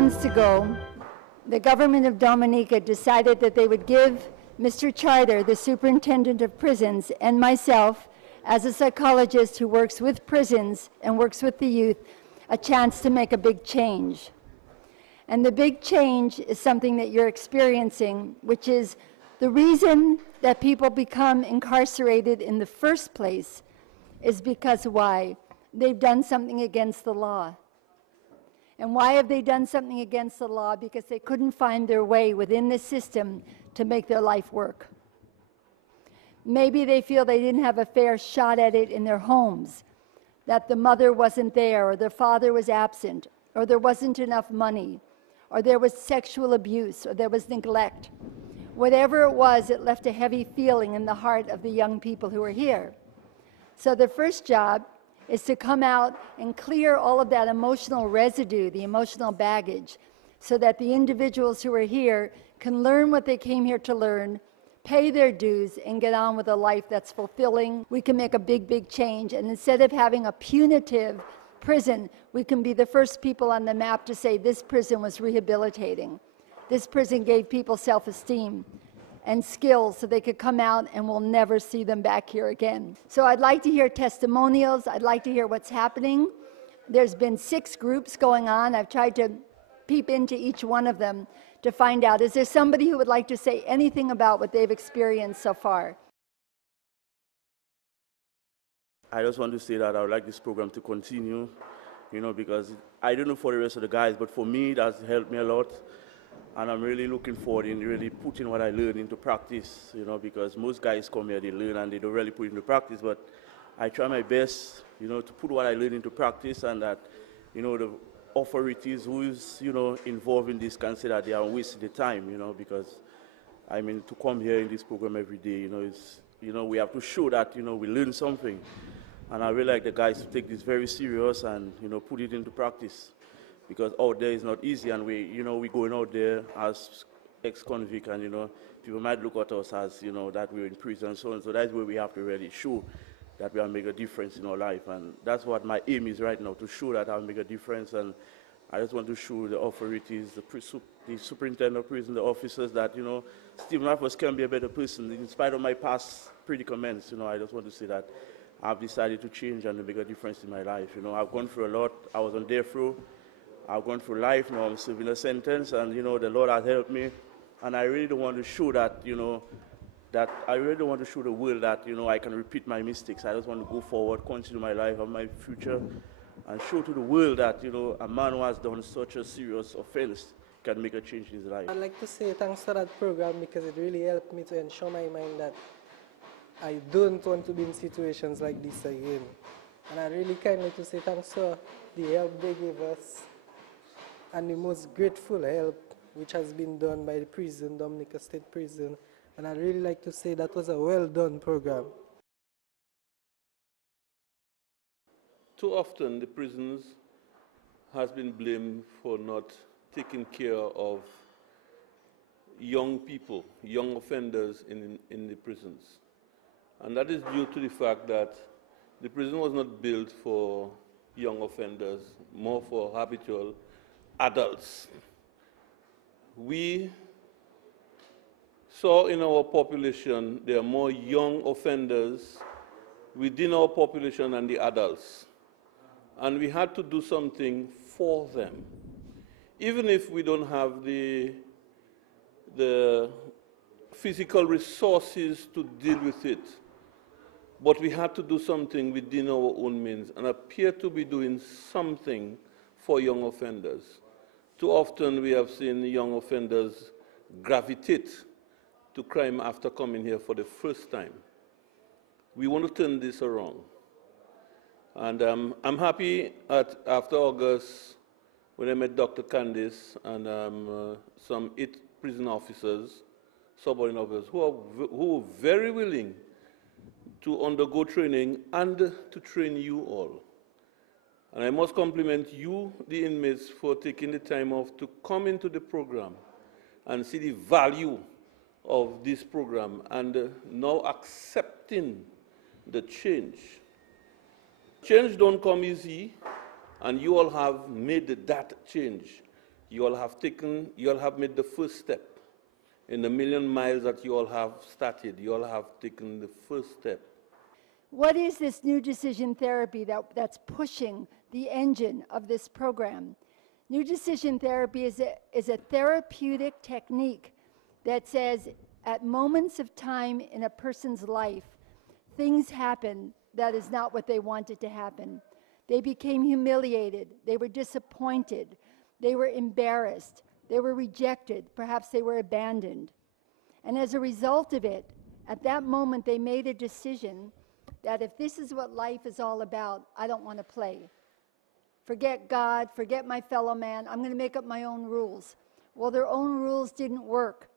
months ago, the government of Dominica decided that they would give Mr. Charter, the superintendent of prisons, and myself, as a psychologist who works with prisons and works with the youth, a chance to make a big change. And the big change is something that you're experiencing, which is the reason that people become incarcerated in the first place is because why? They've done something against the law. And why have they done something against the law? Because they couldn't find their way within the system to make their life work. Maybe they feel they didn't have a fair shot at it in their homes, that the mother wasn't there, or their father was absent, or there wasn't enough money, or there was sexual abuse, or there was neglect. Whatever it was, it left a heavy feeling in the heart of the young people who are here. So the first job is to come out and clear all of that emotional residue, the emotional baggage, so that the individuals who are here can learn what they came here to learn, pay their dues, and get on with a life that's fulfilling. We can make a big, big change. And instead of having a punitive prison, we can be the first people on the map to say this prison was rehabilitating. This prison gave people self-esteem and skills so they could come out and we'll never see them back here again. So I'd like to hear testimonials. I'd like to hear what's happening. There's been 6 groups going on. I've tried to peep into each one of them to find out, is there somebody who would like to say anything about what they've experienced so far? I just want to say that I would like this program to continue, because I don't know for the rest of the guys, but for me, that's helped me a lot. And I'm really looking forward in really putting what I learned into practice, because most guys come here, they learn and they don't really put it into practice. But I try my best, to put what I learned into practice, and that, the authorities who's, involved in this can say that they are wasting the time, because, to come here in this program every day, we have to show that, we learn something. And I really like the guys to take this very serious and, put it into practice. Because out there is not easy, and we going out there as ex-convict, and people might look at us as that we're in prison and so on. So that's where we have to really show that we are making a difference in our life, and that's what my aim is right now, to show that I'll make a difference. And I just want to show the authorities, the superintendent of prison, the officers, that Stephen Raffles can be a better person in spite of my past predicaments. I just want to say that I've decided to change and to make a difference in my life. I've gone through a lot. I was on death row. I've gone through life, now I'm serving a sentence, and the Lord has helped me. And I really don't want to show that, that I really don't want to show the world that, I can repeat my mistakes. I just want to go forward, continue my life and my future, and show to the world that, a man who has done such a serious offense can make a change in his life. I'd like to say thanks for that program, because it really helped me to ensure my mind that I don't want to be in situations like this again. And I really kindly to say thanks for the help they gave us, and the most grateful help which has been done by the prison, Dominica State Prison. And I'd really like to say that was a well-done program. Too often the prisons has been blamed for not taking care of young people, young offenders in the prisons. And that is due to the fact that the prison was not built for young offenders, more for habitual adults. We saw in our population there are more young offenders within our population than the adults. And we had to do something for them. Even if we don't have the physical resources to deal with it, but we had to do something within our own means and appear to be doing something for young offenders. Too often we have seen young offenders gravitate to crime after coming here for the first time. We want to turn this around. And I'm happy after August, when I met Dr. Candice and some 8 prison officers, subordinate officers, who were very willing to undergo training and to train you all. And I must compliment you, the inmates, for taking the time off to come into the program and see the value of this program and now accepting the change. Change don't come easy, and you all have made that change. You all have made the first step. In the million miles that you all have started, you all have taken the first step. What is this new decision therapy that's pushing the engine of this program? New decision therapy is a therapeutic technique that says at moments of time in a person's life, things happen that is not what they wanted to happen. They became humiliated, they were disappointed, they were embarrassed, they were rejected, perhaps they were abandoned. And as a result of it, at that moment they made a decision that if this is what life is all about, I don't want to play. Forget God, forget my fellow man, I'm going to make up my own rules. Well, their own rules didn't work.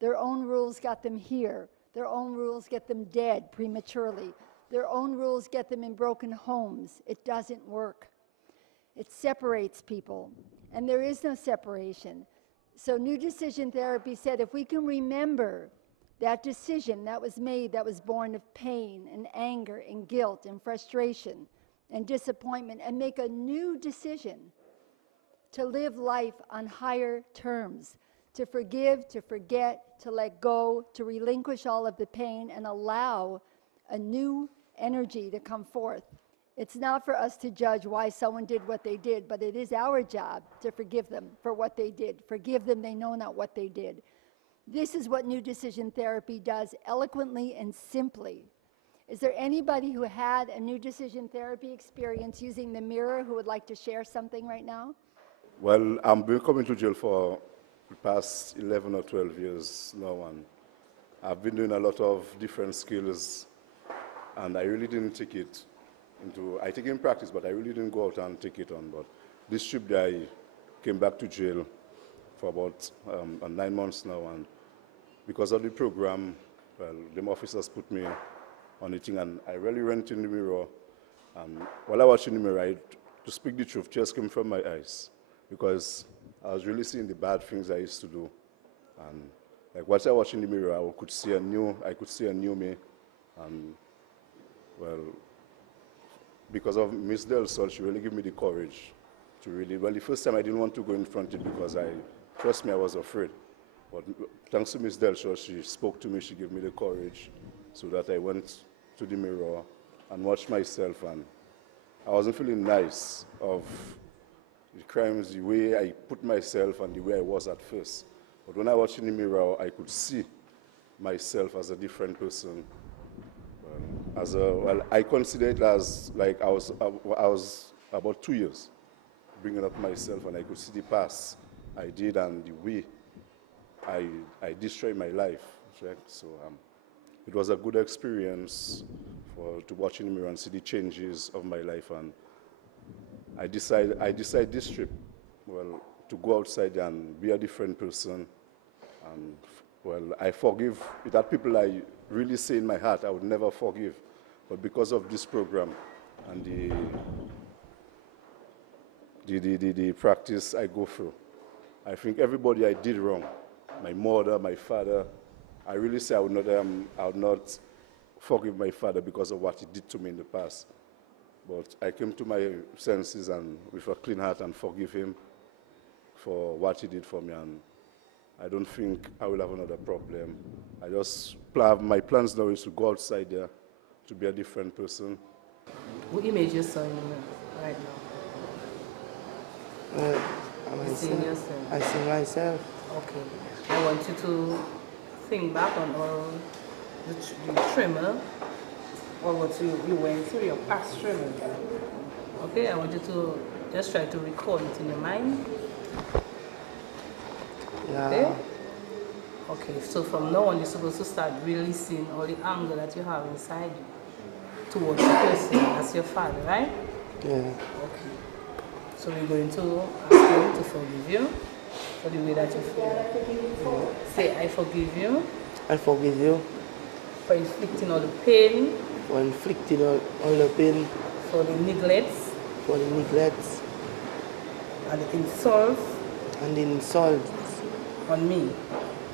Their own rules got them here. Their own rules get them dead prematurely. Their own rules get them in broken homes. It doesn't work. It separates people, and there is no separation. So new decision therapy said if we can remember that decision that was made that was born of pain and anger and guilt and frustration and disappointment and make a new decision to live life on higher terms, to forgive, to forget, to let go, to relinquish all of the pain and allow a new energy to come forth. It's not for us to judge why someone did what they did, but it is our job to forgive them for what they did. Forgive them, they know not what they did. This is what new decision therapy does eloquently and simply. Is there anybody who had a new decision therapy experience using the mirror who would like to share something right now? Well, I've been coming to jail for the past 11 or 12 years now, and I've been doing a lot of different skills, and I really didn't take it I take it in practice, but I really didn't go out and take it on. But this trip I came back to jail for about 9 months now, and because of the program, well, the officers put me on the thing, and I really went in the mirror, and while I was in the mirror, to speak the truth, tears came from my eyes, because I was really seeing the bad things I used to do, and like once I watched in the mirror, I could see a new me, and well, because of Miss Del Sol, she really gave me the courage to really, well, the first time I didn't want to go in front of it because trust me, I was afraid. But thanks to Miss Del Sol, she spoke to me, she gave me the courage so that I went to the mirror and watched myself, and I wasn't feeling nice of the crimes, the way I put myself and the way I was at first. But when I watched in the mirror, I could see myself as a different person. I consider it as like I was about 2 years bringing up myself, and I could see the past I did and the way I destroyed my life. Right? So it was a good experience to watch in the mirror and see the changes of my life, and I decided this trip, well, to go outside and be a different person, and well, I forgive. It had people I really say in my heart I would never forgive, but because of this program and the practice I go through, I think everybody I did wrong, my mother, my father, I really say I would not forgive my father because of what he did to me in the past. But I came to my senses and with a clean heart and forgive him for what he did for me, and I don't think I will have another problem. I just my plans now is to go outside there to be a different person. What image you saw in right now? I see myself. Okay. I want you to think back on all the tremor or what you went through, your past tremor. Okay, I want you to just try to recall it in your mind. Yeah. Okay? Okay, so from now on you're supposed to start releasing all the anger that you have inside you towards the person as your father, right? Yeah. Okay. So we're going to ask him to forgive you for the way that you feel. Say, I forgive you. I forgive you For inflicting all the pain. for inflicting all the pain, For the neglects. for the neglects And the insults and the insults on me.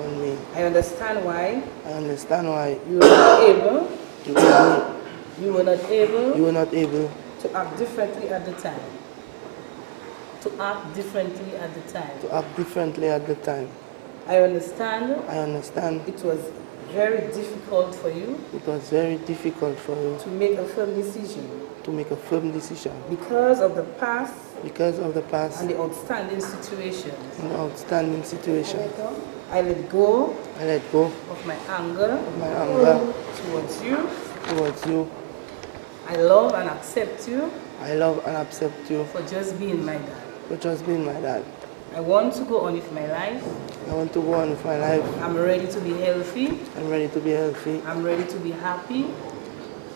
on me. I understand why I understand why you were not able. you were You were not able not able to act differently at the time. to act differently at the time. To act differently at the time. I understand I understand it was very difficult for you it was very difficult for you to make a firm decision to make a firm decision because of the past because of the past and the outstanding situations. and the outstanding situation. I let go I let go of my anger of my anger towards you. towards you. I love and accept you I love and accept you for just being my dad. for just being my dad. I want to go on with my life. I want to go on with my life. I'm ready to be healthy. I'm ready to be healthy. I'm ready to be happy.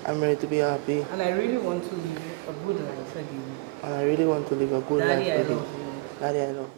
I'm ready to be happy. And I really want to live a good life again. And I really want to live a good Daddy, life I again. love you. Daddy, I love you.